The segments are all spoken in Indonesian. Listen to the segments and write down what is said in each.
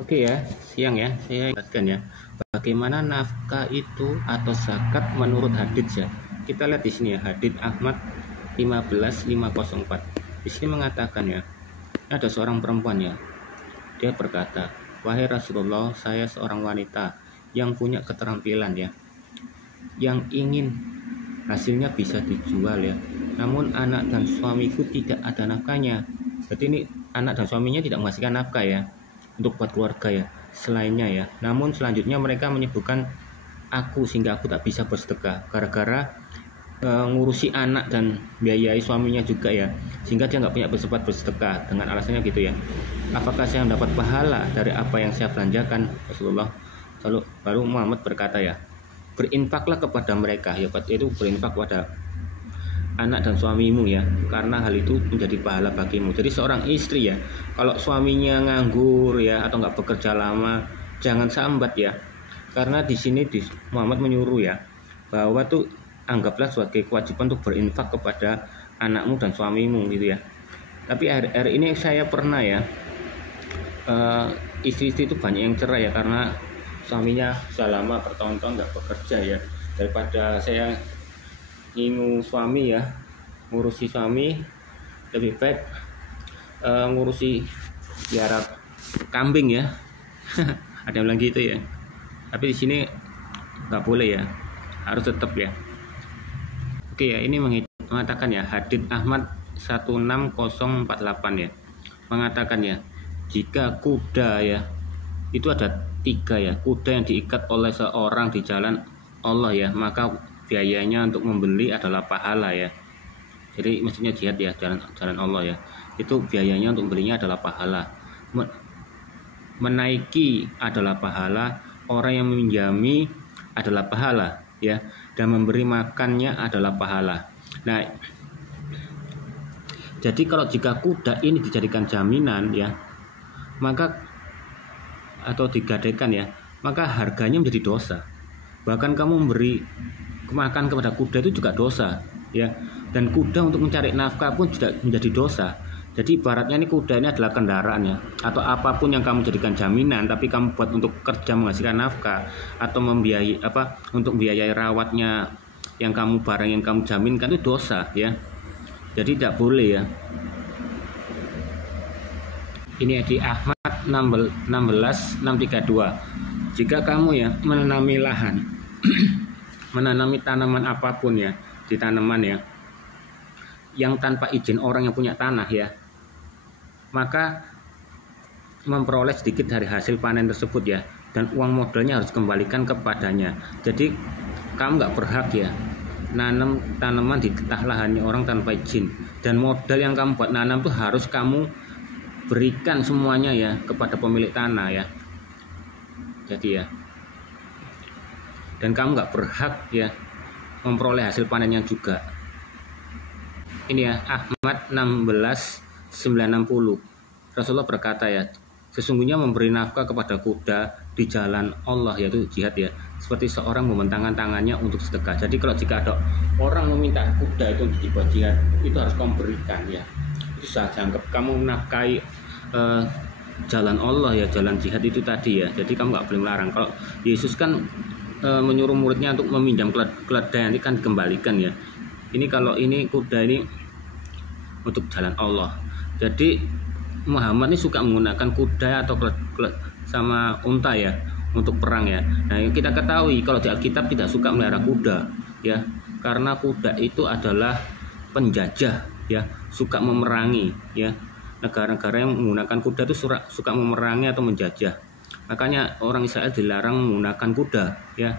Oke ya, siang ya, saya ingatkan ya, bagaimana nafkah itu atau zakat menurut hadits ya. Kita lihat di sini ya, hadits Ahmad 15504. Di sini mengatakan ya, ada seorang perempuan ya, dia berkata, "Wahai Rasulullah, saya seorang wanita yang punya keterampilan ya, yang ingin hasilnya bisa dijual ya. Namun anak dan suamiku tidak ada nafkahnya." Jadi ini anak dan suaminya tidak menghasilkan nafkah ya untuk buat keluarga ya selainnya ya. Namun selanjutnya mereka menyebutkan aku sehingga aku tak bisa bersedekah gara-gara ngurusi anak dan biayai suaminya juga ya, sehingga dia nggak punya sempat bersedekah dengan alasannya gitu ya. Apakah saya mendapat pahala dari apa yang saya belanjakan? Rasulullah lalu baru Muhammad berkata ya, berinfaklah kepada mereka ya, itu berinfak pada anak dan suamimu ya, karena hal itu menjadi pahala bagimu. Jadi seorang istri ya, kalau suaminya nganggur ya atau nggak bekerja lama, jangan sambat ya, karena di sini Muhammad menyuruh ya bahwa tuh anggaplah sebagai kewajiban untuk berinfak kepada anakmu dan suamimu gitu ya. Tapi hari ini saya pernah ya, istri-istri itu banyak yang cerai ya karena suaminya sudah lama bertahun-tahun nggak bekerja ya. Daripada saya suami ya, ngurusi suami, lebih baik ngurusi biara kambing ya. Ada yang bilang gitu ya, tapi di sini nggak boleh ya, harus tetap ya. Oke ya, ini mengatakan ya, hadits Ahmad 16048 ya, mengatakan ya, jika kuda ya, itu ada 3 ya, kuda yang diikat oleh seorang di jalan Allah ya, maka biayanya untuk membeli adalah pahala ya. Jadi maksudnya jihad ya, jalan Allah ya, itu biayanya untuk belinya adalah pahala. Menaiki adalah pahala, orang yang meminjami adalah pahala ya, dan memberi makannya adalah pahala. Nah, jadi kalau jika kuda ini dijadikan jaminan ya, maka atau digadaikan ya, maka harganya menjadi dosa. Bahkan kamu memberi makan kepada kuda itu juga dosa ya, dan kuda untuk mencari nafkah pun juga menjadi dosa. Jadi ibaratnya ini kuda ini adalah kendaraan ya, atau apapun yang kamu jadikan jaminan tapi kamu buat untuk kerja menghasilkan nafkah atau membiayai untuk biayai rawatnya yang kamu barang yang kamu jaminkan, itu dosa ya. Jadi tidak boleh ya. Ini di Ahmad 16632. Jika kamu ya menanami lahan menanami tanaman apapun ya, di tanaman ya, yang tanpa izin orang yang punya tanah ya, maka memperoleh sedikit dari hasil panen tersebut ya, dan uang modalnya harus kembalikan kepadanya. Jadi kamu nggak berhak ya nanam tanaman di lahannya orang tanpa izin, dan modal yang kamu buat nanam tuh harus kamu berikan semuanya ya kepada pemilik tanah ya. Jadi ya, dan kamu nggak berhak ya memperoleh hasil panennya juga. Ini ya, Ahmad 16960. Rasulullah berkata ya, sesungguhnya memberi nafkah kepada kuda di jalan Allah, yaitu jihad ya, seperti seorang membentangkan tangannya untuk sedekah. Jadi kalau jika ada orang meminta kuda itu untuk dibuat jihad, itu harus kamu berikan ya. Itu saya anggap kamu menafkahi jalan Allah ya, jalan jihad itu tadi ya. Jadi kamu nggak boleh melarang. Kalau Yesus kan menyuruh muridnya untuk meminjam keledai, nanti kan dikembalikan ya. Ini kalau ini kuda ini untuk jalan Allah. Jadi Muhammad ini suka menggunakan kuda atau sama unta ya untuk perang ya. Nah, kita ketahui kalau di Alkitab tidak suka melihara kuda ya, karena kuda itu adalah penjajah ya, suka memerangi ya. Negara-negara yang menggunakan kuda itu suka memerangi atau menjajah. Makanya orang Israel dilarang menggunakan kuda ya,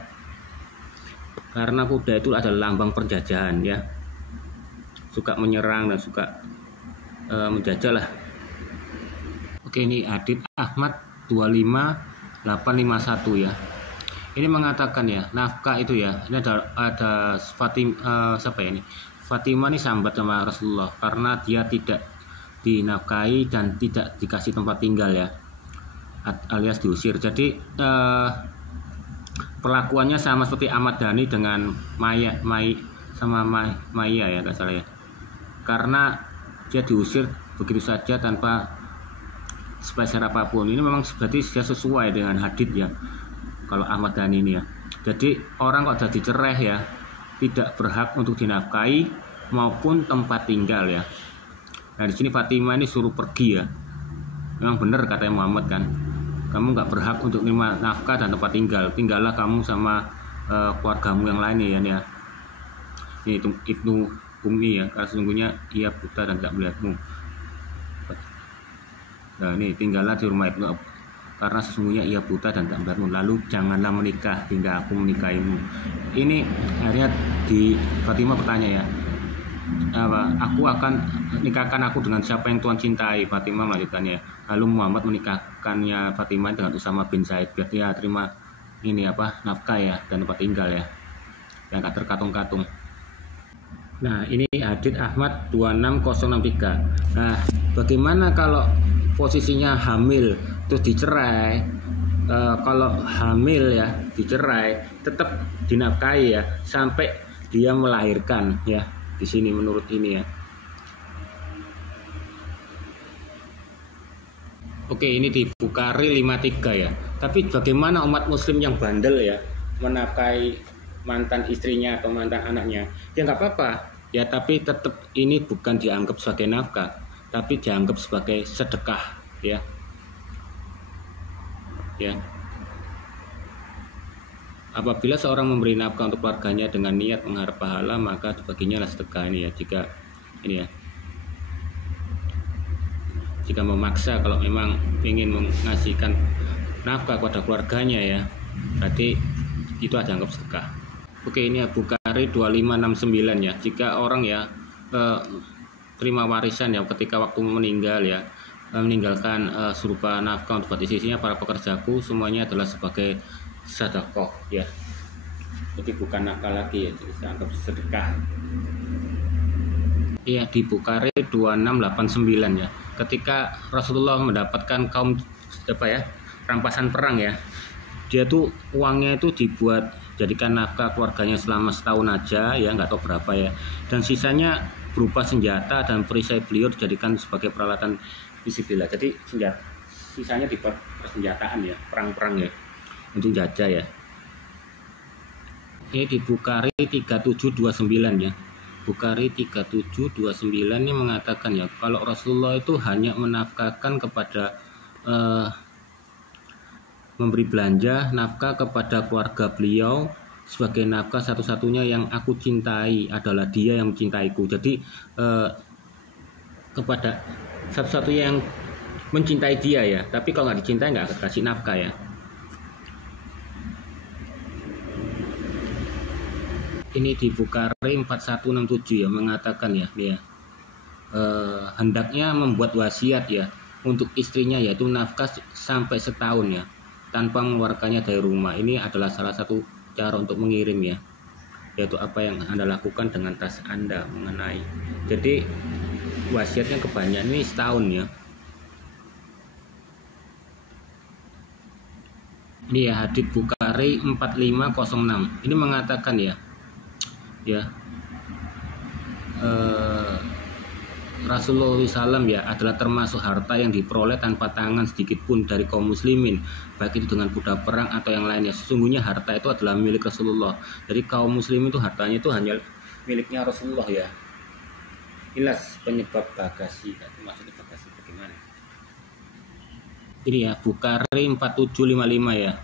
karena kuda itu adalah lambang penjajahan ya, suka menyerang dan suka menjajah lah. Oke, ini hadits Ahmad 25851 ya. Ini mengatakan ya, nafkah itu ya, ini ada siapa ya ini? Fatimah ini sambat sama Rasulullah karena dia tidak dinafkahi dan tidak dikasih tempat tinggal ya, alias diusir. Jadi perlakuannya sama seperti Ahmad Dhani dengan Maya ya, nggak salah ya, karena dia diusir begitu saja tanpa spesial apapun. Ini memang berarti sudah sesuai dengan hadits ya, kalau Ahmad Dhani ini ya. Jadi orang kok jadi cerai ya, tidak berhak untuk dinafkahi maupun tempat tinggal ya. Nah di sini Fatimah ini suruh pergi ya. Memang benar katanya Muhammad kan, kamu nggak berhak untuk menerima nafkah dan tempat tinggal. Tinggallah kamu sama keluargamu yang lain ya. Ini Ibnu Umi ya, karena sesungguhnya ia buta dan tidak melihatmu. Nah ini tinggallah di rumah Ibnu, karena sesungguhnya ia buta dan tidak melihatmu. Lalu janganlah menikah hingga aku menikahimu. Ini akhirnya di Fatimah bertanya ya, aku akan nikahkan aku dengan siapa yang Tuhan cintai. Fatimah melanjutkannya. Lalu Muhammad menikahkannya Fatimah dengan Usama bin Zaid biar dia terima ini nafkah ya dan tempat tinggal ya, yang gak terkatung-katung. Nah ini hadits Ahmad 26063. Nah bagaimana kalau posisinya hamil terus dicerai? Kalau hamil ya dicerai tetap dinafkahi ya sampai dia melahirkan ya. Di sini menurut ini ya. Oke, ini di Bukhari 53 ya. Tapi bagaimana umat muslim yang bandel ya menafkahi mantan istrinya atau mantan anaknya? Ya nggak apa-apa ya, tapi tetap ini bukan dianggap sebagai nafkah, tapi dianggap sebagai sedekah ya. Ya. Apabila seorang memberi nafkah untuk keluarganya dengan niat mengharap pahala, maka dibaginya lah sedekah ini ya. Jika ini ya, jika memaksa kalau memang ingin mengasihkan nafkah kepada keluarganya ya, berarti itu ada anggap sedekah. Oke, ini ya Bukhari 2569 ya. Jika orang ya terima warisan ya ketika waktu meninggal ya, meninggalkan serupa nafkah untuk isinya para pekerjaku, semuanya adalah sebagai sedekah ya. Jadi bukan nafkah lagi ya, jadi dianggap sedekah. Iya di Bukhari 2689 ya. Ketika Rasulullah mendapatkan kaum rampasan perang ya, dia tuh uangnya itu dibuat jadikan nafkah keluarganya selama setahun aja ya, nggak tahu berapa ya, dan sisanya berupa senjata dan perisai beliau dijadikan sebagai peralatan fisabilillah. Jadi sisanya di persenjataan ya, perang-perang ya, untuk jajah ya. Ini di Bukhari 3729 ya. Bukhari 3729 ini mengatakan ya, kalau Rasulullah itu hanya menafkahkan kepada memberi belanja nafkah kepada keluarga beliau sebagai nafkah satu-satunya yang aku cintai adalah dia yang mencintaiku. Jadi kepada satu-satunya yang mencintai dia ya, tapi kalau nggak dicintai nggak akan kasih nafkah ya. Ini di Bukhari 4167 ya, mengatakan ya, hendaknya membuat wasiat ya untuk istrinya, yaitu nafkah sampai setahun ya tanpa mengeluarkannya dari rumah. Ini adalah salah satu cara untuk mengirim ya, yaitu apa yang Anda lakukan dengan tas Anda mengenai. Jadi wasiatnya kebanyakan ini setahun ya. Ini ya hadits Bukhari 4506. Ini mengatakan ya Rasulullah SAW ya adalah termasuk harta yang diperoleh tanpa tangan sedikit pun dari kaum muslimin, baik itu dengan budak perang atau yang lainnya. Sesungguhnya harta itu adalah milik Rasulullah. Jadi kaum muslimin itu hartanya itu hanya miliknya Rasulullah ya. Inilah penyebab bagasi. Maksudnya bagasi bagaimana? Ini ya Bukhari 4755 ya.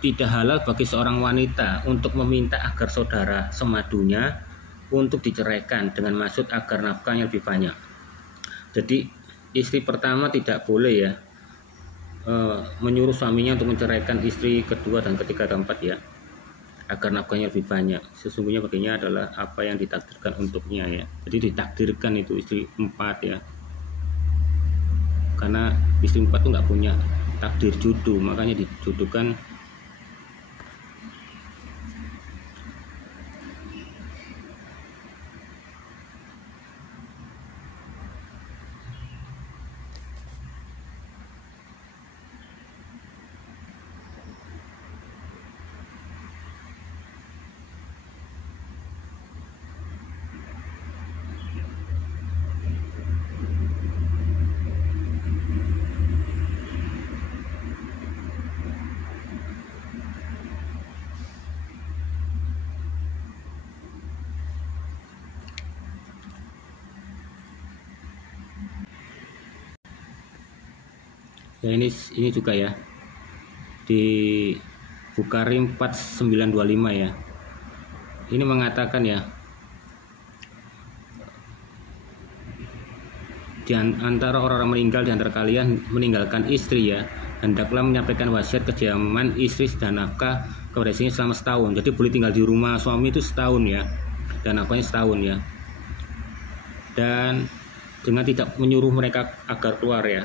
Tidak halal bagi seorang wanita untuk meminta agar saudara semadunya untuk diceraikan dengan maksud agar nafkahnya lebih banyak. Jadi istri pertama tidak boleh ya menyuruh suaminya untuk menceraikan istri kedua dan ketiga dan keempat ya, agar nafkahnya lebih banyak. Sesungguhnya baginya adalah apa yang ditakdirkan untuknya ya. Jadi ditakdirkan itu istri 4 ya, karena istri 4 itu nggak punya takdir jodoh, makanya dijodohkan. Ya ini juga ya di Bukhari 4925 ya. Ini mengatakan ya, di antara orang-orang meninggal di antara kalian meninggalkan istri ya, hendaklah menyampaikan wasiat kediaman istri dan nafkah kepada istrinya selama setahun. Jadi boleh tinggal di rumah suami itu setahun ya, dan nafkahnya setahun ya. Dan dengan tidak menyuruh mereka agar keluar ya.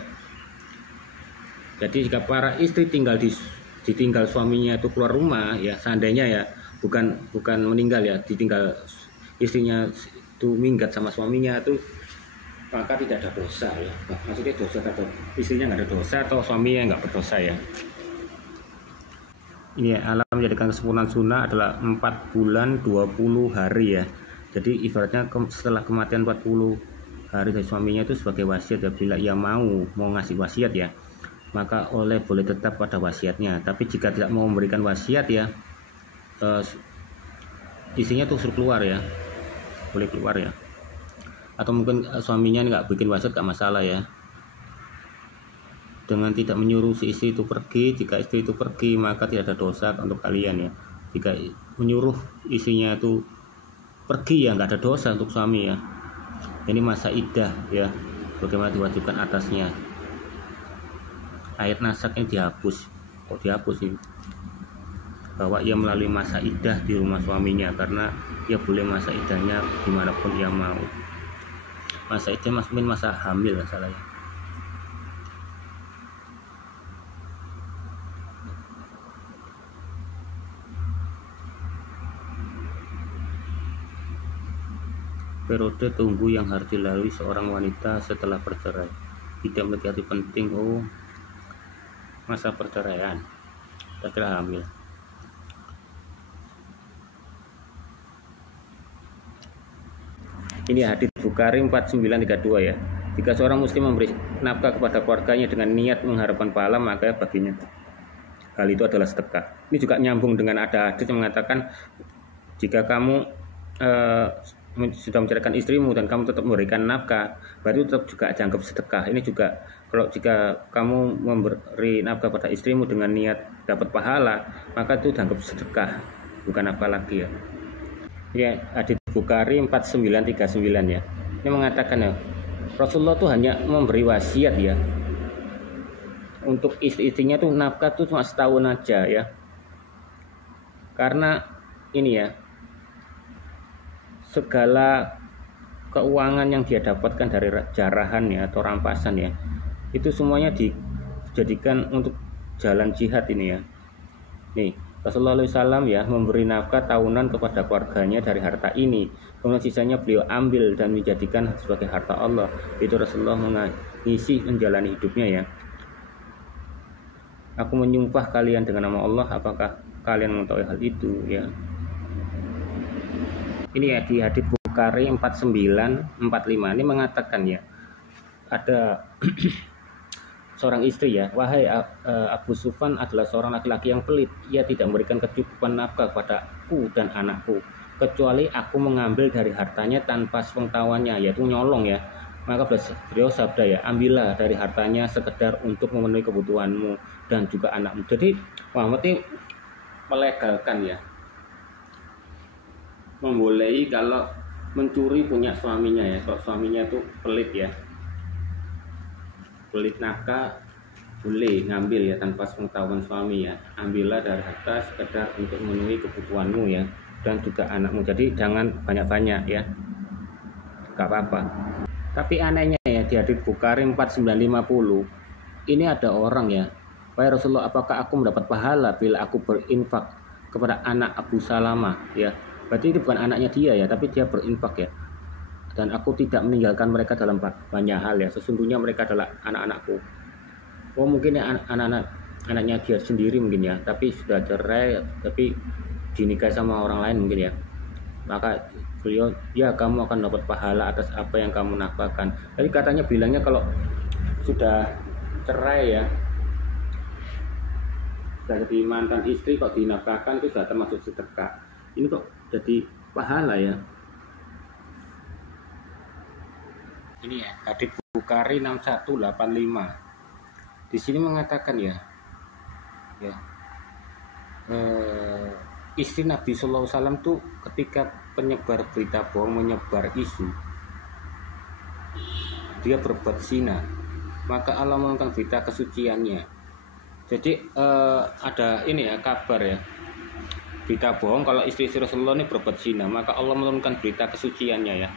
Jadi jika para istri ditinggal suaminya itu keluar rumah ya, seandainya ya, bukan meninggal ya, ditinggal istrinya itu minggat sama suaminya itu, maka tidak ada dosa ya. Maksudnya dosa atau istrinya nggak ada dosa atau suaminya nggak berdosa ya. Ini ya, Allah menjadikan kesempurnaan sunnah adalah 4 bulan 20 hari ya. Jadi ibaratnya setelah kematian 40 hari dari suaminya itu sebagai wasiat ya, bila ia mau ngasih wasiat ya, maka boleh tetap pada wasiatnya. Tapi jika tidak mau memberikan wasiat ya, istrinya tuh suruh keluar ya, boleh keluar ya. Atau mungkin suaminya nggak bikin wasiat, nggak masalah ya. Dengan tidak menyuruh si istri itu pergi, jika istri itu pergi maka tidak ada dosa untuk kalian ya. Jika menyuruh istrinya itu pergi ya nggak ada dosa untuk suami ya. Ini masa iddah ya, bagaimana diwajibkan atasnya. Ayat nasaknya dihapus. Kok dihapus ini? Bahwa ia melalui masa iddah di rumah suaminya, karena ia boleh masa iddahnya dimanapun ia mau. Masa iddah masa hamil masalahnya. Periode tunggu yang harus dilalui seorang wanita setelah bercerai. Tidak memiliki arti penting. Masa perceraian, saya kira hamil. Ini hadits Bukhari 4932 ya. Jika seorang muslim memberi nafkah kepada keluarganya dengan niat mengharapkan pahala, maka baginya hal itu adalah sedekah. Ini juga nyambung dengan ada hadits yang mengatakan, jika kamu sudah menceraikan istrimu dan kamu tetap memberikan nafkah, berarti tetap juga dianggap sedekah. Ini juga kalau jika kamu memberi nafkah pada istrimu dengan niat dapat pahala, maka itu dianggap sedekah, bukan apa lagi ya. Ya, hadits Bukhari 4939 ya. Ini mengatakan ya, Rasulullah tuh hanya memberi wasiat ya. Untuk istri-istrinya tuh nafkah tuh cuma setahun aja ya. Karena ini ya, segala keuangan yang dia dapatkan dari jarahan ya atau rampasan ya, itu semuanya dijadikan untuk jalan jihad ini ya. Nih, Rasulullah SAW ya memberi nafkah tahunan kepada keluarganya dari harta ini, kemudian sisanya beliau ambil dan menjadikan sebagai harta Allah. Itu Rasulullah mengisi menjalani hidupnya ya. Aku menyumpah kalian dengan nama Allah, apakah kalian mengetahui hal itu ya. Ini ya di hadits Bukhari 4945 ini mengatakan ya, ada seorang istri ya, wahai Abu Sufyan adalah seorang laki-laki yang pelit. Ia tidak memberikan kecukupan nafkah kepadaku dan anakku, kecuali aku mengambil dari hartanya tanpa sepengetahuannya, yaitu nyolong ya. Maka beliau sabda ya, ambillah dari hartanya sekedar untuk memenuhi kebutuhanmu dan juga anakmu. Jadi Muhammad ini melegalkan ya, membolehi kalau mencuri punya suaminya ya, kalau suaminya itu pelit ya, pelit nafkah, boleh ngambil ya tanpa sepengetahuan suami ya. Ambillah dari harta sekedar untuk memenuhi kebutuhanmu ya, dan juga anakmu. Jadi jangan banyak-banyak ya, gak apa-apa. Tapi anehnya ya, di hadits Bukhari 4950 ini ada orang ya, wahai Rasulullah, apakah aku mendapat pahala bila aku berinfak kepada anak Abu Salamah ya. Berarti itu bukan anaknya dia ya, tapi dia berinfak ya. Dan aku tidak meninggalkan mereka dalam banyak hal ya, sesungguhnya mereka adalah anak-anakku. Oh mungkin ya anaknya dia sendiri mungkin ya, tapi sudah cerai, tapi dinikahi sama orang lain mungkin ya. Maka beliau, ya kamu akan dapat pahala atas apa yang kamu nafkahkan. Jadi katanya bilangnya kalau sudah cerai ya, sudah jadi mantan istri kok dinafkahkan itu sudah termasuk sedekah. Ini kok jadi pahala ya. Ini ya hadits Bukhari 6185. Di sini mengatakan ya, istri Nabi Shallallahu Alaihi Wasallam tuh ketika penyebar berita bohong, menyebar isu, dia berbuat zina, maka Allah menurunkan berita kesuciannya. Jadi ada ini ya kabar ya, berita bohong kalau istri Rasulullah ini berbuat zina, maka Allah menurunkan berita kesuciannya ya.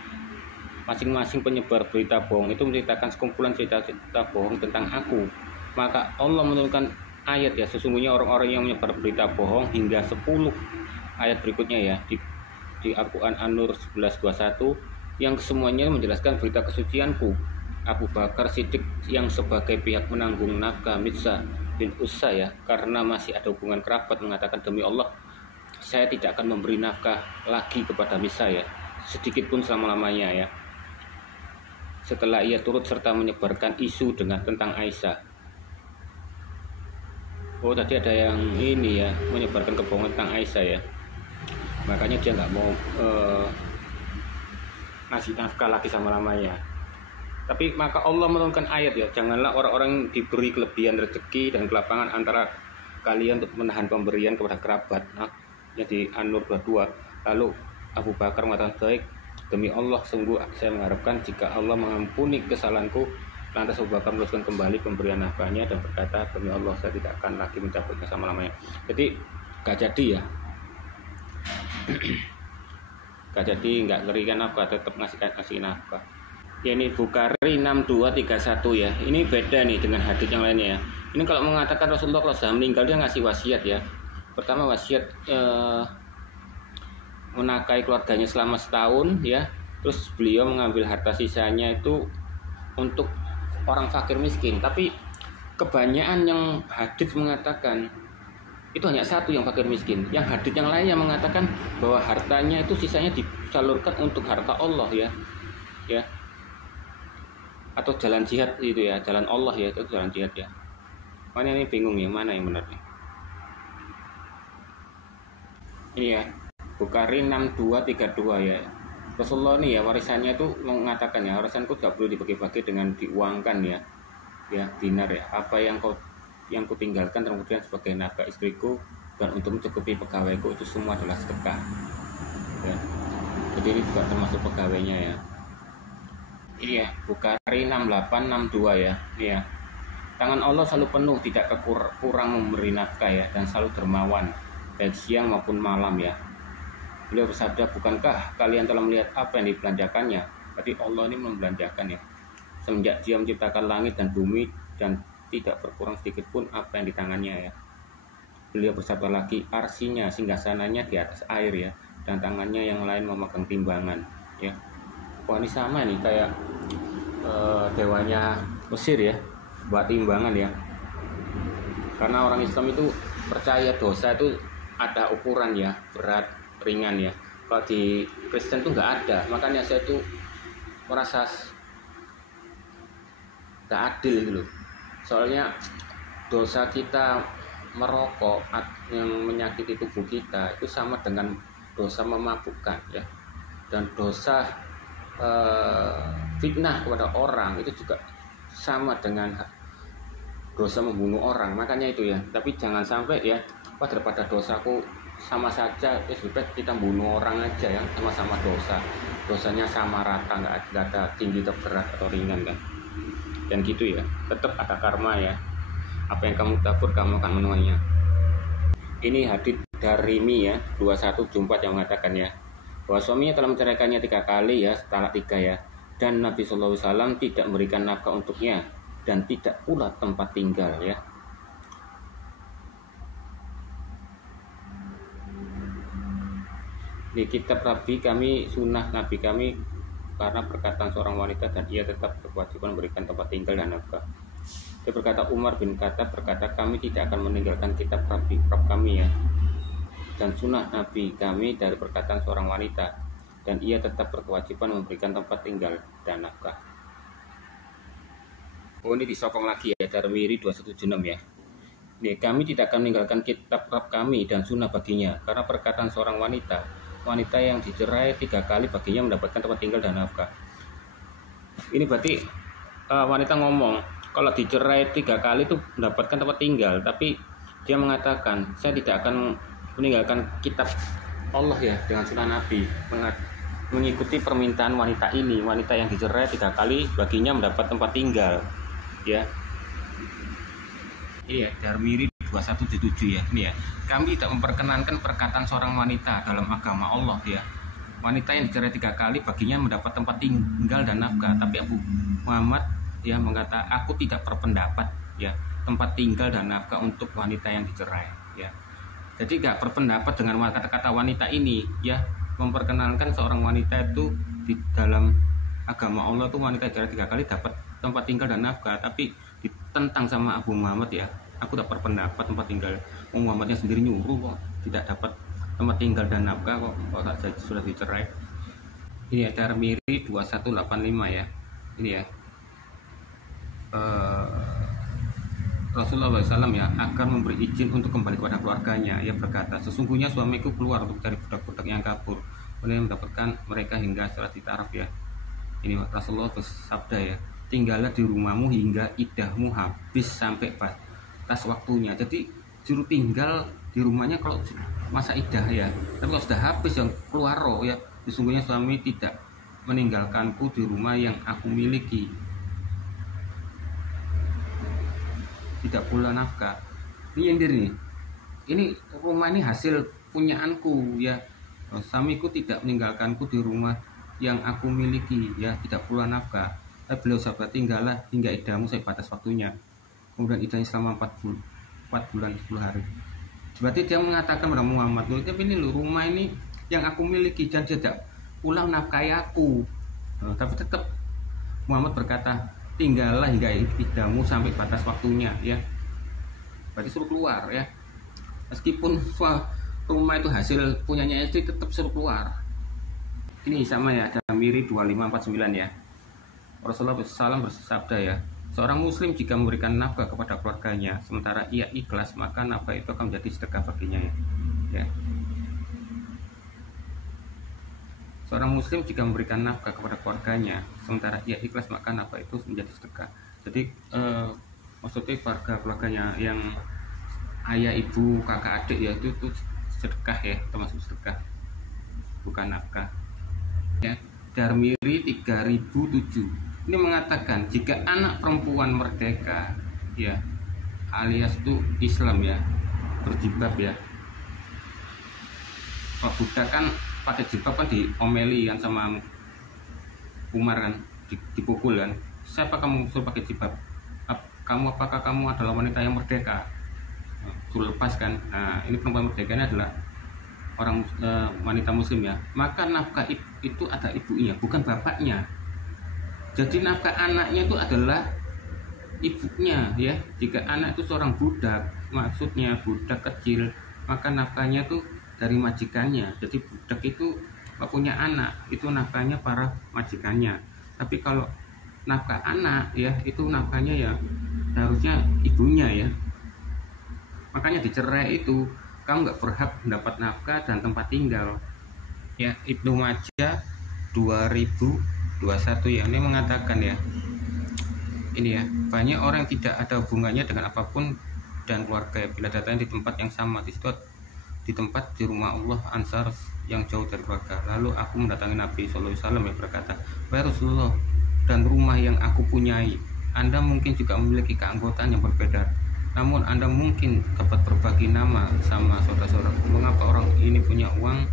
Masing-masing penyebar berita bohong itu menceritakan sekumpulan cerita-cerita bohong tentang aku, maka Allah menurunkan ayat ya, sesungguhnya orang-orang yang menyebar berita bohong hingga 10 ayat berikutnya ya di Al-Quran An-Nur 11:21 yang semuanya menjelaskan berita kesucianku. Abu Bakar Siddiq yang sebagai pihak menanggung nafkah Mitsa bin Ussa ya, karena masih ada hubungan kerabat, mengatakan, demi Allah saya tidak akan memberi nafkah lagi kepada Mitsa ya, sedikit pun selama-lamanya ya, setelah ia turut serta menyebarkan isu tentang Aisyah. Oh, tadi ada yang ini ya, menyebarkan kebohongan tentang Aisyah ya, makanya dia nggak mau ngasih nafkah lagi sama lamanya. Tapi maka Allah menurunkan ayat ya, janganlah orang-orang diberi kelebihan rezeki dan kelapangan antara kalian untuk menahan pemberian kepada kerabat. Nah, jadi An-Nur 22. Lalu Abu Bakar mengatakan, baik, demi Allah sungguh saya mengharapkan jika Allah mengampuni kesalahanku. Lantas Abu Bakar meneruskan kembali pemberian nafkahnya dan berkata, demi Allah saya tidak akan lagi mencabutnya sama lamanya. Jadi gak jadi ya, gak jadi, nggak ngerikan nafkah, tetap ngasih nafkah ya. Ini Bukhari 6231 ya, ini beda nih dengan hadits yang lainnya ya. Ini kalau mengatakan Rasulullah kalau sudah meninggal dia ngasih wasiat ya. Pertama wasiat menafkahi keluarganya selama setahun ya, terus beliau mengambil harta sisanya itu untuk orang fakir miskin. Tapi kebanyakan yang hadits mengatakan itu hanya satu yang fakir miskin. Yang hadits yang lainnya mengatakan bahwa hartanya itu sisanya disalurkan untuk harta Allah ya, atau jalan jihad itu ya, jalan Allah ya, itu jalan jihad ya. Mana ini bingung ya, mana yang benar nih? Ini ya, Bukhari 6232 ya. Rasulullah nih ya, warisannya itu mengatakan ya, warisanku tidak perlu dibagi-bagi dengan diuangkan ya, dinar ya. Apa yang ku tinggalkan kemudian sebagai nafkah istriku dan untuk mencukupi pegawaiku itu semua adalah sedekah. Ya. Jadi ini juga termasuk pegawainya ya. Ini ya, Bukhari 6862 ya. Ini ya. Tangan Allah selalu penuh, tidak kurang memberi nafkah ya, dan selalu dermawan baik siang maupun malam ya. Beliau bersabda, bukankah kalian telah melihat apa yang dibelanjakannya? Jadi Allah ini membelanjakan ya, semenjak dia menciptakan langit dan bumi, dan tidak berkurang sedikit pun apa yang di tangannya ya. Beliau bersabda lagi, arsinya, singgasananya di atas air ya, dan tangannya yang lain memegang timbangan ya. Wah, ini sama nih kayak dewanya Mesir ya, buat timbangan ya. Karena orang Islam itu percaya dosa itu ada ukuran ya, berat ringan ya. Kalau di Kristen tuh nggak ada, makanya saya tuh merasa nggak adil gitu loh. Soalnya dosa kita merokok yang menyakiti tubuh kita itu sama dengan dosa memabukkan ya, dan dosa fitnah kepada orang itu juga sama dengan dosa membunuh orang. Makanya itu ya, tapi jangan sampai ya, wah daripada dosaku sama saja, sudah kita bunuh orang aja ya, sama-sama dosanya sama rata, nggak ada tinggi atau berat atau ringan kan, dan gitu ya. Tetap ada karma ya, apa yang kamu tabur kamu akan menuainya. Ini hadits dari Mi ya 2174 yang mengatakan ya, bahwa suaminya telah menceraikannya 3 kali ya, talak 3 ya, dan Nabi SAW tidak memberikan nafkah untuknya dan tidak pula tempat tinggal ya. Di kitab Nabi kami, sunnah Nabi kami, karena perkataan seorang wanita dan ia tetap berkewajiban memberikan tempat tinggal dan nafkah. Dia berkata, Umar bin Khattab berkata, kami tidak akan meninggalkan kitab Nabi kami ya, dan sunnah Nabi kami dari perkataan seorang wanita dan ia tetap berkewajiban memberikan tempat tinggal dan nafkah. Oh, ini disokong lagi ya, Darmiri 276 ya. Nih, kami tidak akan meninggalkan kitab kami dan sunnah baginya, karena perkataan seorang wanita yang dicerai 3 kali baginya mendapatkan tempat tinggal dan nafkah. Ini berarti wanita ngomong, kalau dicerai 3 kali itu mendapatkan tempat tinggal, tapi dia mengatakan saya tidak akan meninggalkan kitab Allah ya dengan sunnah Nabi, mengikuti permintaan wanita ini. Wanita yang dicerai 3 kali baginya mendapat tempat tinggal ya. Ini ya Darmiri 2177 ya. Ini ya, kami tidak memperkenankan perkataan seorang wanita dalam agama Allah ya. Wanita yang dicerai 3 kali baginya mendapat tempat tinggal dan nafkah. Tapi Abu Muhammad ya mengatakan aku tidak berpendapat ya tempat tinggal dan nafkah untuk wanita yang dicerai ya. Jadi nggak berpendapat dengan kata-kata wanita ini ya, memperkenalkan seorang wanita itu di dalam agama Allah tuh wanita dicerai 3 kali dapat tempat tinggal dan nafkah, tapi ditentang sama Abu Muhammad ya. Aku tak berpendapat tempat tinggal. Muhammadnya sendiri nyuruh kok tidak dapat tempat tinggal dan nafkah kok sudah dicerai. Ini ya Darmiri 2185 ya. Ini ya. Rasulullah SAW ya akan memberi izin untuk kembali kepada keluarganya. Ia berkata, sesungguhnya suamiku keluar untuk cari budak-budak yang kabur, kemudian mendapatkan mereka hingga setelah ditaraf ya. Ini Rasulullah bersabda ya, tinggallah di rumahmu hingga idahmu habis sampai batas waktunya. Jadi suruh tinggal di rumahnya kalau masa idah ya, tapi kalau sudah habis yang keluar roh ya. Sesungguhnya suami tidak meninggalkanku di rumah yang aku miliki, tidak pula nafkah. Ini yang diri, ini rumah ini hasil punyaanku ya. Suamiku tidak meninggalkanku di rumah yang aku miliki ya, tidak pula nafkah. Tapi beliau sahabat tinggallah hingga idahmu sampai batas waktunya, kemudian idahnya selama 4 bulan 10 hari. Berarti dia mengatakan kepada Muhammad, tapi ini loh rumah ini yang aku miliki dan tidak pula nafkahi aku. Tapi tetap Muhammad berkata, tinggallah hingga idahmu sampai batas waktunya ya. Berarti suruh keluar ya. Meskipun rumah itu hasil punyanya istri, tetap suruh keluar. Ini sama ya, Darmiri 2549 ya. Rasulullah SAW bersabda ya, seorang muslim jika memberikan nafkah kepada keluarganya sementara ia ikhlas, maka nafkah itu akan menjadi sedekah baginya ya. Seorang muslim jika memberikan nafkah kepada keluarganya sementara ia ikhlas, maka nafkah itu menjadi sedekah. Jadi maksudnya keluarganya yang ayah, ibu, kakak, adik ya, itu sedekah ya, termasuk sedekah, bukan nafkah ya. Darmiri 3007 ini mengatakan, jika anak perempuan merdeka ya, alias itu Islam ya, berjilbab ya. Kalau budak kan pakai jilbab kan diomeli kan sama Umar kan, dipukul kan. Siapa kamu suruh pakai jilbab? Apakah kamu adalah wanita yang merdeka? Suruh lepas kan. Nah, ini perempuan merdeka ini adalah orang wanita muslim ya. Maka nafkah itu ada ibunya, bukan bapaknya. Jadi nafkah anaknya itu adalah ibunya ya. Jika anak itu seorang budak, maksudnya budak kecil, maka nafkahnya itu dari majikannya. Jadi budak itu gak punya anak, itu nafkahnya para majikannya. Tapi kalau nafkah anak ya, itu nafkahnya ya harusnya ibunya ya. Makanya dicerai itu kamu gak berhak mendapat nafkah dan tempat tinggal ya. Ibnu Majah 2021 ya, ini mengatakan ya, ini ya, banyak orang yang tidak ada hubungannya dengan apapun dan keluarga bila datang di tempat yang sama, di situ di tempat di rumah Allah Ansar yang jauh dari keluarga. Lalu aku mendatangi Nabi SAW yang berkata, wahai Rasulullah, dan rumah yang aku punyai, Anda mungkin juga memiliki keanggotaan yang berbeda, namun Anda mungkin dapat berbagi nama sama saudara-saudara. Mengapa orang ini punya uang?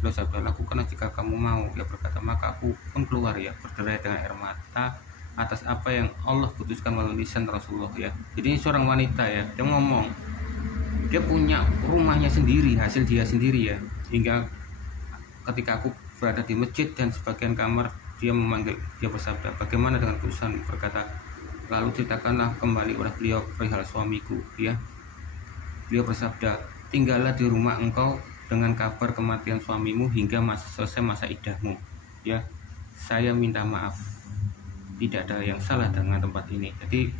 Beliau sabda, lakukanlah jika kamu mau. Dia berkata, maka aku pun keluar ya, berderai dengan air mata atas apa yang Allah putuskan melalui lisan Rasulullah ya. Jadi ini seorang wanita ya, dia ngomong, dia punya rumahnya sendiri, hasil dia sendiri ya. Hingga ketika aku berada di masjid dan sebagian kamar, dia memanggil, dia bersabda, bagaimana dengan perusahaan? Berkata, lalu ceritakanlah kembali oleh beliau perihal suamiku ya. Beliau bersabda, tinggallah di rumah engkau dengan kabar kematian suamimu hingga selesai masa idahmu ya. Saya minta maaf, tidak ada yang salah dengan tempat ini. Jadi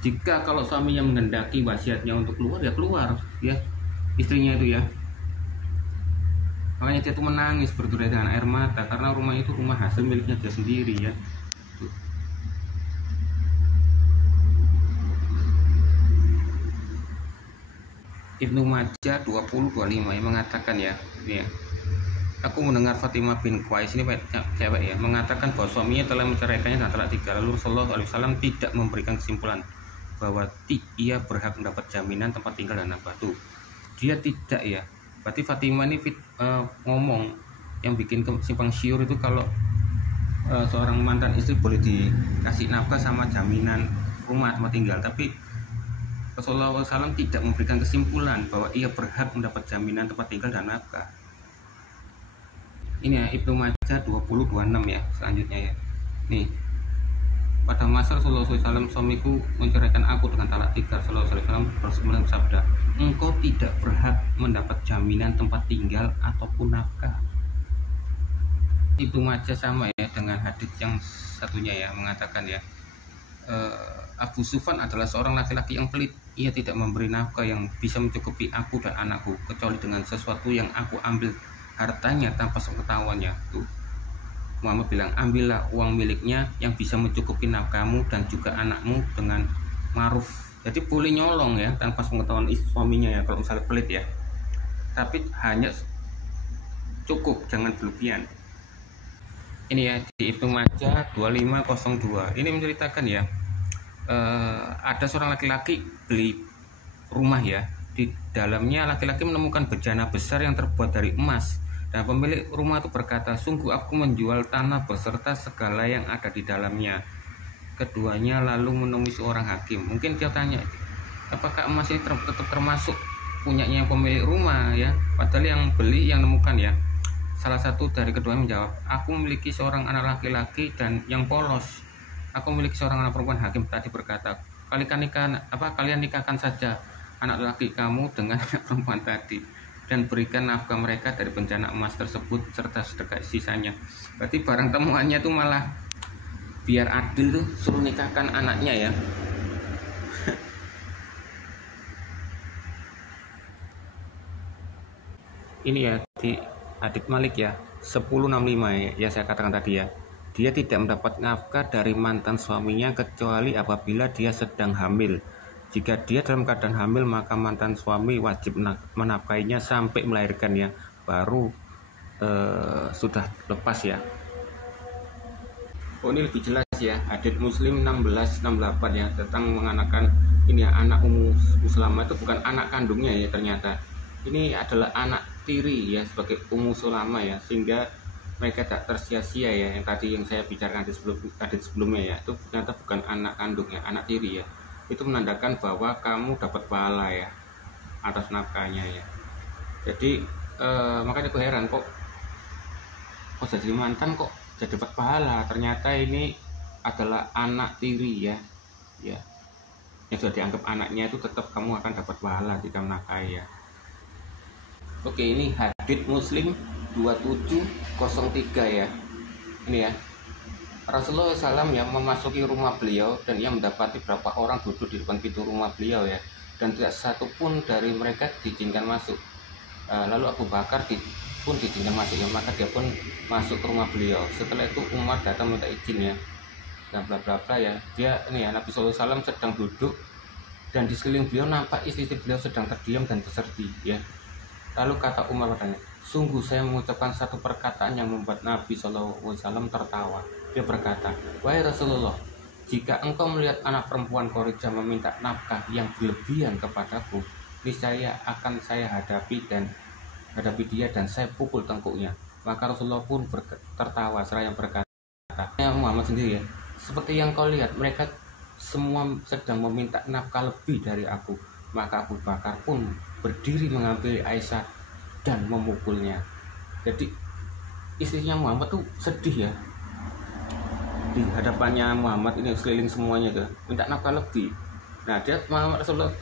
jika kalau suaminya menghendaki wasiatnya untuk keluar, ya keluar ya istrinya itu ya. Makanya dia itu menangis berderai dengan air mata karena rumah itu rumah hasil miliknya dia sendiri ya. Ibnu Majah 2025 yang mengatakan ya, ini ya. Aku mendengar Fatimah bin Qais, ini cewek ya, mengatakan bahwa suaminya telah menceraikannya dan talak 3. Lalu Rasulullah SAW tidak memberikan kesimpulan bahwa ia berhak mendapat jaminan tempat tinggal dan apa tuh. Dia tidak ya. Berarti Fatimah ini ngomong yang bikin simpang siur itu kalau seorang mantan istri boleh dikasih nafkah sama jaminan rumah tempat tinggal, tapi Rasulullah SAW tidak memberikan kesimpulan bahwa ia berhak mendapat jaminan tempat tinggal dan nafkah. Ini ya, Ibnu Majah 2026 ya, selanjutnya ya. Nih, pada masa Rasulullah SAW, suamiku menceraikan aku dengan talak 3. Rasulullah SAW bersabda, engkau tidak berhak mendapat jaminan tempat tinggal ataupun nafkah. Ibnu Majah sama ya dengan hadits yang satunya ya, mengatakan ya, Abu Sufyan adalah seorang laki-laki yang pelit. Ia tidak memberi nafkah yang bisa mencukupi aku dan anakku, kecuali dengan sesuatu yang aku ambil hartanya tanpa sepengetahuannya. Tuh, Muhammad bilang, ambillah uang miliknya yang bisa mencukupi nafkahmu dan juga anakmu dengan ma'ruf. Jadi boleh nyolong ya tanpa sepengetahuan suaminya ya, kalau misalnya pelit ya. Tapi hanya cukup, jangan berlebihan. Ini ya di Ibnu Majah 2502. Ini menceritakan ya, ada seorang laki-laki beli rumah ya. Di dalamnya laki-laki menemukan bejana besar yang terbuat dari emas. Dan pemilik rumah itu berkata, sungguh aku menjual tanah beserta segala yang ada di dalamnya. Keduanya lalu menemui seorang hakim. Mungkin dia tanya, apakah emas ini tetap termasuk punyanya pemilik rumah ya? Padahal yang beli yang nemukan ya. Salah satu dari keduanya menjawab, aku memiliki seorang anak laki-laki dan yang polos. Aku memiliki seorang anak perempuan. Hakim tadi berkata, kalian nikahkan saja anak laki kamu dengan anak perempuan tadi dan berikan nafkah mereka dari bencana emas tersebut serta sedekah sisanya. Berarti barang temuannya tuh malah biar adil tuh suruh nikahkan anaknya ya. Ini ya di Hadits Malik ya 1065 ya saya katakan tadi ya. Dia tidak mendapat nafkah dari mantan suaminya kecuali apabila dia sedang hamil. Jika dia dalam keadaan hamil, maka mantan suami wajib menafkahinya sampai melahirkan ya, baru sudah lepas ya. Oh ini lebih jelas ya, hadits Muslim 1668 ya, tentang menganakan ini ya, anak Ummu Salamah itu bukan anak kandungnya ya ternyata. Ini adalah anak tiri ya sebagai Ummu Salamah ya, sehingga mereka tak tersia-sia ya, yang tadi yang saya bicarakan di sebelumnya ya, itu ternyata bukan anak kandung ya, anak tiri ya. Itu menandakan bahwa kamu dapat pahala ya atas nafkahnya ya. Jadi makanya aku heran kok jadi mantan kok jadi dapat pahala, ternyata ini adalah anak tiri ya yang sudah dianggap anaknya, itu tetap kamu akan dapat pahala jika menafkahi ya. Oke, ini hadits Muslim 2703 ya. Ini ya, Rasulullah SAW yang memasuki rumah beliau dan ia mendapati beberapa orang duduk di depan pintu rumah beliau ya, dan tidak satu pun dari mereka diizinkan masuk. Lalu Abu Bakar pun diizinkan masuk ya, maka dia pun masuk ke rumah beliau. Setelah itu Umar datang minta izin ya, dan bla bla bla ya. Dia ini ya, Nabi SAW sedang duduk dan di sekeliling beliau nampak istri beliau sedang terdiam dan bersedih ya. Lalu kata Umar padanya, sungguh saya mengucapkan satu perkataan yang membuat Nabi SAW tertawa. Dia berkata, wahai Rasulullah, jika engkau melihat anak perempuan Khadijah meminta nafkah yang berlebihan kepadaku, niscaya akan saya hadapi dia dan saya pukul tengkuknya. Maka Rasulullah pun tertawa seraya berkata, ya Muhammad sendiri ya, seperti yang kau lihat mereka semua sedang meminta nafkah lebih dari aku. Maka Abu Bakar pun berdiri mengambil Aisyah dan memukulnya. Jadi istrinya Muhammad tuh sedih ya, di hadapannya Muhammad ini sekeliling semuanya tuh minta nafkah lebih. Nah dia Muhammad Rasulullah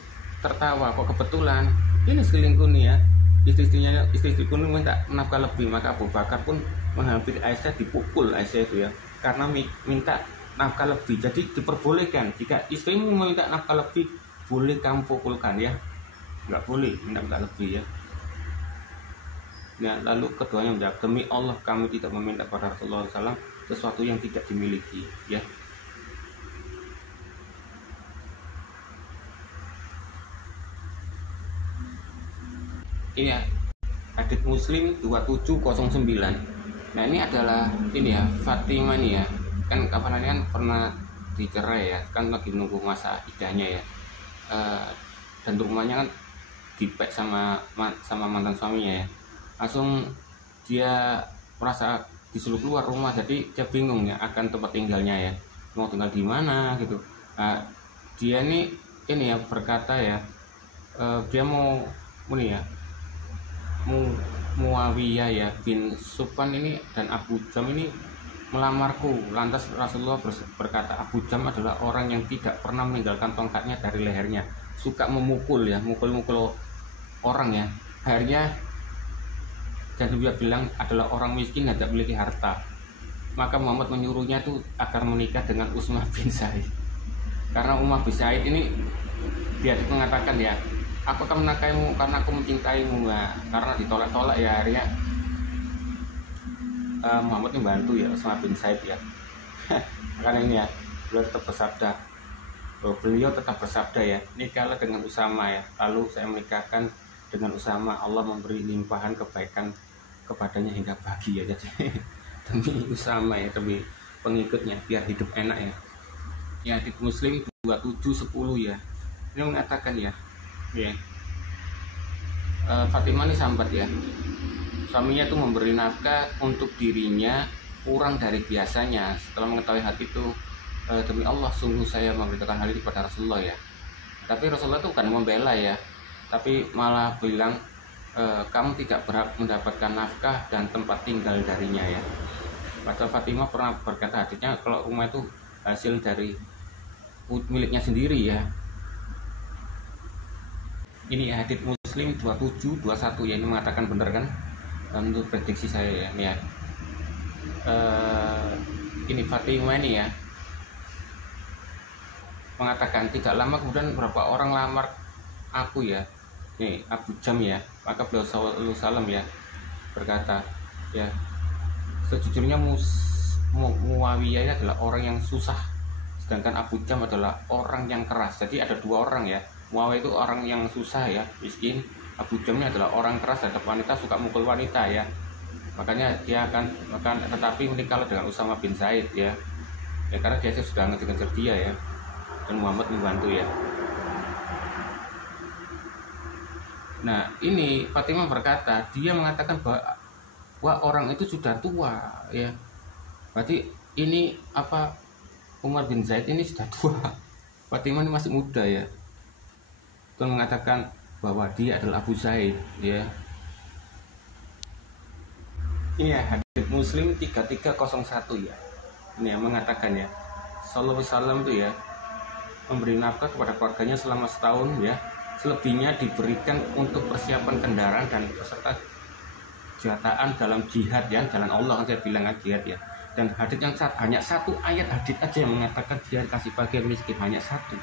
tertawa, kok kebetulan ini sekelilingku nih ya, istri-istriku ini minta nafkah lebih. Maka Abu Bakar pun menghampiri Aisyah, dipukul Aisyah itu ya, karena minta nafkah lebih. Jadi diperbolehkan jika istrimu meminta nafkah lebih, boleh kamu pukulkan ya, nggak boleh minta lebih ya. Nah, lalu keduanya menjawab, demi Allah kami tidak meminta kepada Rasulullah SAW sesuatu yang tidak dimiliki ya. ini ya, hadits Muslim 2709. Nah ini adalah ini ya, Fatimah nih ya, kan kapan kan pernah dicerai ya, kan lagi nunggu masa idahnya ya. Dan rumahnya kan dipek sama mantan suaminya ya. Langsung dia merasa disuruh keluar rumah, jadi dia bingung ya akan tempat tinggalnya ya, mau tinggal di mana gitu. Nah, dia ini ya berkata ya, dia mau ini ya, Muawiyah ya bin Sufyan ini dan Abu Jam ini melamarku. Lantas Rasulullah berkata, Abu Jam adalah orang yang tidak pernah meninggalkan tongkatnya dari lehernya, suka memukul ya, mukul orang ya. Akhirnya dan dia bilang adalah orang miskin, tidak memiliki harta. Maka Muhammad menyuruhnya tuh agar menikah dengan Utsman bin Zaid. Karena Utsman bin Zaid ini dia mengatakan ya, aku akan menikahimu karena aku mencintaimu. Nah, karena ditolak-tolak ya, akhirnya Muhammad membantu ya Utsman bin Zaid ya. Karena ini ya, beliau tetap bersabda ya, nikahlah dengan Usama ya. Lalu saya menikahkan dengan Usama, Allah memberi limpahan kebaikan kepadanya hingga pagi ya. Jadi demi Usama ya, demi pengikutnya biar hidup enak ya. Ya, hadits Muslim 2710 ya. Ini mengatakan ya, Fatimah ini sambat ya, suaminya itu memberi nafkah untuk dirinya kurang dari biasanya. Setelah mengetahui hal itu, demi Allah sungguh saya memberitakan hal ini kepada Rasulullah ya. Tapi Rasulullah itu bukan membela ya, tapi malah bilang, kamu tidak berhak mendapatkan nafkah dan tempat tinggal darinya ya. Padahal Fatimah pernah berkata haditsnya kalau rumah itu hasil dari miliknya sendiri ya. Ini ya, hadits Muslim 2721 ya, ini mengatakan benar kan, untuk prediksi saya ya. Ini ya, ini Fatimah ini ya mengatakan, tidak lama kemudian beberapa orang lamar aku ya, ini Abu Jam ya. Maka beliau SAW ya berkata ya, sejujurnya Muawiyah ini adalah orang yang susah, sedangkan Abu Jam adalah orang yang keras. Jadi ada dua orang ya, Muawiyah itu orang yang susah ya, miskin. Abu Jam ini adalah orang keras terhadap wanita, suka mukul wanita ya. Makanya dia akan tetapi menikah dengan Usama bin Zaid ya. Ya karena dia sudah ngejar dia ya. Dan Muhammad membantu ya. Nah, ini Fatimah berkata, dia mengatakan bahwa orang itu sudah tua ya. Berarti ini apa, Umar bin Zaid ini sudah tua. Fatimah ini masih muda ya. Dan mengatakan bahwa dia adalah Abu Zaid ya. Ini ya, hadits Muslim 3301 ya. Ini yang mengatakan ya, Sallallahu alaihi wasallam itu ya memberi nafkah kepada keluarganya selama setahun ya. Selebihnya diberikan untuk persiapan kendaraan dan peserta jataan dalam jihad ya, jalan Allah kan saya bilang jihad ya. Dan hadits yang hanya satu ayat hadits aja yang mengatakan dia kasih fakir miskin, hanya satu.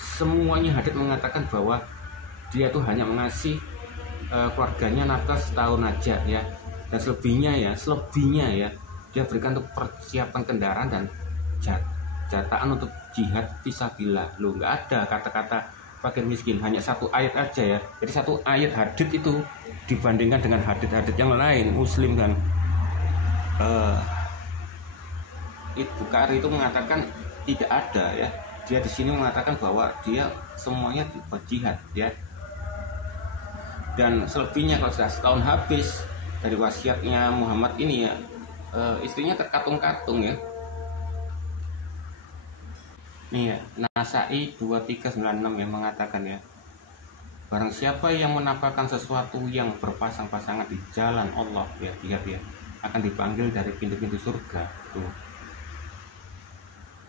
Semuanya hadits mengatakan bahwa dia tuh hanya mengasih keluarganya nafkah setahun aja ya. Dan selebihnya ya dia berikan untuk persiapan kendaraan dan jataan untuk jihad fisabilillah. Loh, nggak ada kata-kata fakir miskin, hanya satu ayat aja ya. Jadi satu ayat hadits itu dibandingkan dengan hadits-hadits yang lain Muslim dan Bukhari itu mengatakan tidak ada ya. Dia di sini mengatakan bahwa dia semuanya berjihad ya. Dan selebihnya kalau sudah setahun habis dari wasiatnya Muhammad ini ya, istrinya terkatung-katung ya. Nih ya, Nasai 2396 yang mengatakan ya, barang siapa yang menafkahkan sesuatu yang berpasang-pasangan di jalan Allah ya, lihat ya, akan dipanggil dari pintu-pintu surga tuh.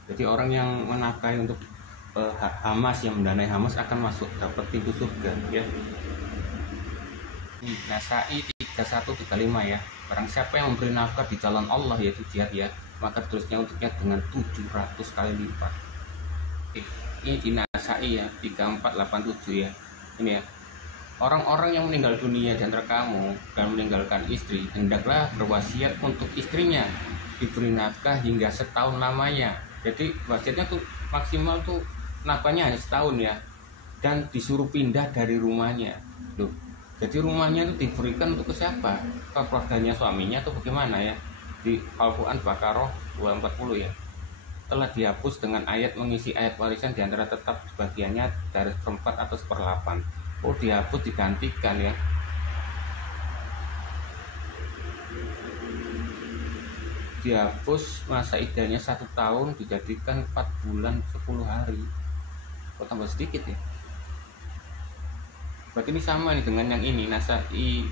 Jadi orang yang menafkahi untuk Hamas, yang mendanai Hamas akan masuk dapat pintu surga ya. Nasai 3135 ya, barang siapa yang memberi nafkah di jalan Allah yaitu jihad ya, maka terusnya untuknya dengan 700 kali lipat. Ini di Nasai ya 3487 ya. Ini ya, orang-orang yang meninggal dunia di antara kamu dan meninggalkan istri, hendaklah berwasiat untuk istrinya diberi nafkah hingga setahun lamanya. Jadi wasiatnya tuh maksimal tuh nafkahnya hanya setahun ya, dan disuruh pindah dari rumahnya. Loh, Jadi rumahnya itu diberikan untuk ke siapa? Ke keluarganya suaminya atau bagaimana ya? Di Al-Quran Baqarah 240 ya. Telah dihapus dengan ayat mengisi ayat warisan diantara tetap bagiannya dari seperempat atau seperlapan. Oh, dihapus digantikan ya. Dihapus masa iddahnya 1 tahun dijadikan 4 bulan 10 hari. Kok tambah sedikit ya? Berarti ini sama nih dengan yang ini, Nasa'i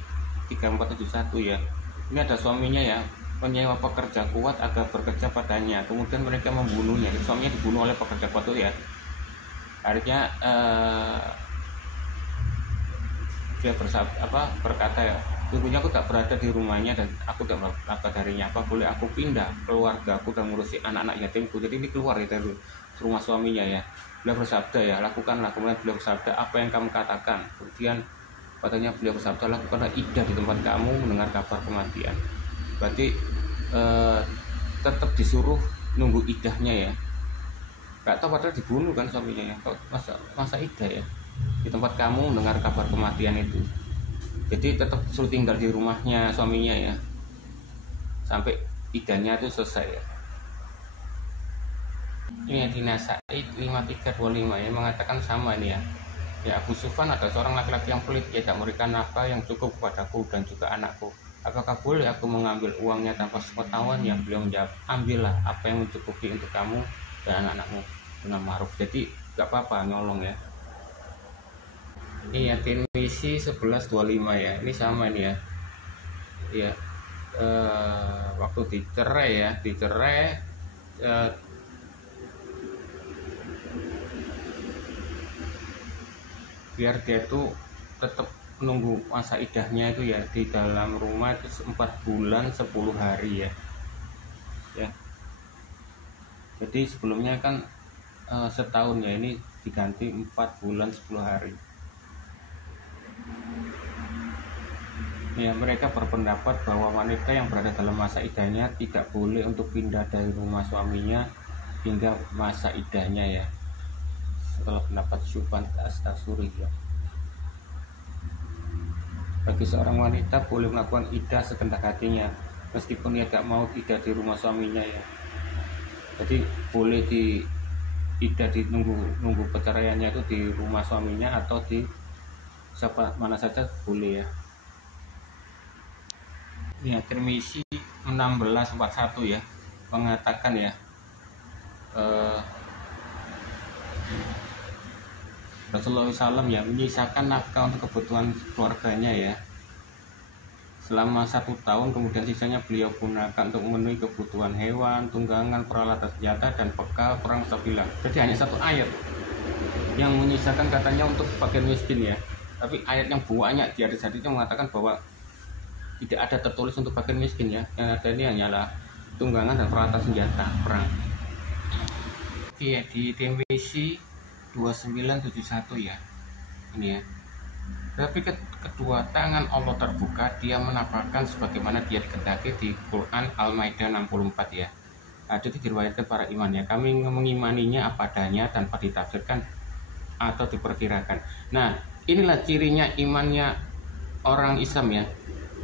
3471 ya. Ini ada suaminya ya, menyewa pekerja kuat agar bekerja padanya. Kemudian mereka membunuhnya. Suaminya dibunuh oleh pekerja kuat itu ya. Akhirnya dia berkata ya, sesungguhnya aku tak berada di rumahnya dan aku tak melakukan darinya. Apa boleh aku pindah keluarga aku dan ngurusi anak-anak yatimku? Jadi ini keluar dari rumah suaminya ya. Beliau bersabda ya, lakukanlah. Kemudian beliau bersabda, apa yang kamu katakan? Kemudian katanya beliau bersabda, lakukanlah iddah di tempat kamu mendengar kabar kematian. Berarti tetap disuruh nunggu iddahnya ya. Gak tahu padahal dibunuh kan suaminya ya. Kok masa iddah ya di tempat kamu mendengar kabar kematian itu. Jadi tetap suruh tinggal di rumahnya suaminya ya sampai iddahnya itu selesai ya. Ini yang di Nasa'i 5325 ya, mengatakan sama ini ya. Ya, Abu Sufyan adalah seorang laki-laki yang pelit, ia tak memberikan nafkah yang cukup kepadaku dan juga anakku. Apakah boleh aku mengambil uangnya tanpa sepengetahuan? Yang beliau menjawab, ambillah apa yang mencukupi untuk kamu dan anak-anakmu dengan ma'ruf. Jadi gak apa-apa nyolong ya. Ini ya Tirmizi 1125 ya, ini sama ini ya. Ya, waktu dicerai biar dia tuh tetap menunggu masa iddahnya itu ya di dalam rumah itu 4 bulan 10 hari ya. Jadi sebelumnya kan setahun ya, ini diganti 4 bulan 10 hari ya. Mereka berpendapat bahwa wanita yang berada dalam masa iddahnya tidak boleh untuk pindah dari rumah suaminya hingga masa iddahnya ya, setelah pendapat Syufyan As-Tasuri ya. Bagi seorang wanita boleh melakukan iddah sekendak hatinya meskipun ia tak mau iddah di rumah suaminya ya. Jadi boleh di iddah di nunggu perceraiannya itu di rumah suaminya atau di siapa mana saja boleh ya. Ini Tirmizi 1641 ya, mengatakan ya, Rasulullah SAW ya menyisakan nafkah untuk kebutuhan keluarganya ya selama 1 tahun, kemudian sisanya beliau gunakan untuk memenuhi kebutuhan hewan, tunggangan, peralatan senjata dan bekal perang fisabilillah. Jadi hanya 1 ayat yang menyisakan katanya untuk fakir miskin ya, tapi ayat yang banyak di hadis itu mengatakan bahwa tidak ada tertulis untuk fakir miskin ya, yang ada ini hanyalah tunggangan dan peralatan senjata perang. Iya, di Tirmizi 2971 ya ini ya. Tapi kedua tangan Allah terbuka, dia menapakkan sebagaimana dia dikehendaki di Quran Al-Maidah 64 ya. Hadits diriwayatkan para iman ya, kami mengimaninya apa adanya tanpa ditafsirkan atau diperkirakan. Nah, inilah cirinya imannya orang Islam ya.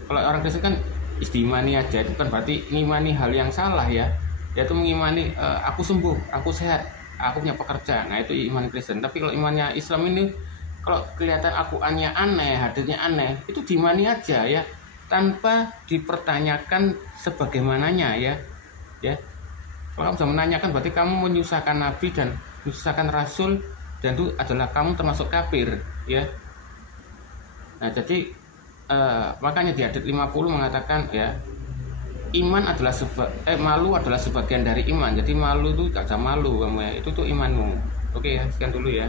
Kalau orang Kristen kan istimani aja, itu kan berarti ngimani hal yang salah ya. Yaitu mengimani aku sembuh, aku sehat, aku punya pekerjaan. Nah, itu iman Kristen. Tapi kalau imannya Islam ini, kalau kelihatan akuannya aneh, hadirnya aneh, itu diimani aja ya, tanpa dipertanyakan sebagaimananya ya. Kalau kamu sudah menanyakan, berarti kamu menyusahkan Nabi dan menyusahkan Rasul, dan itu adalah kamu termasuk kafir ya. Nah, jadi makanya di hadits 50 mengatakan ya, iman adalah malu adalah sebagian dari iman. Jadi malu itu gak usah malu kamu ya, itu tuh imanmu. Oke ya, sekian dulu ya.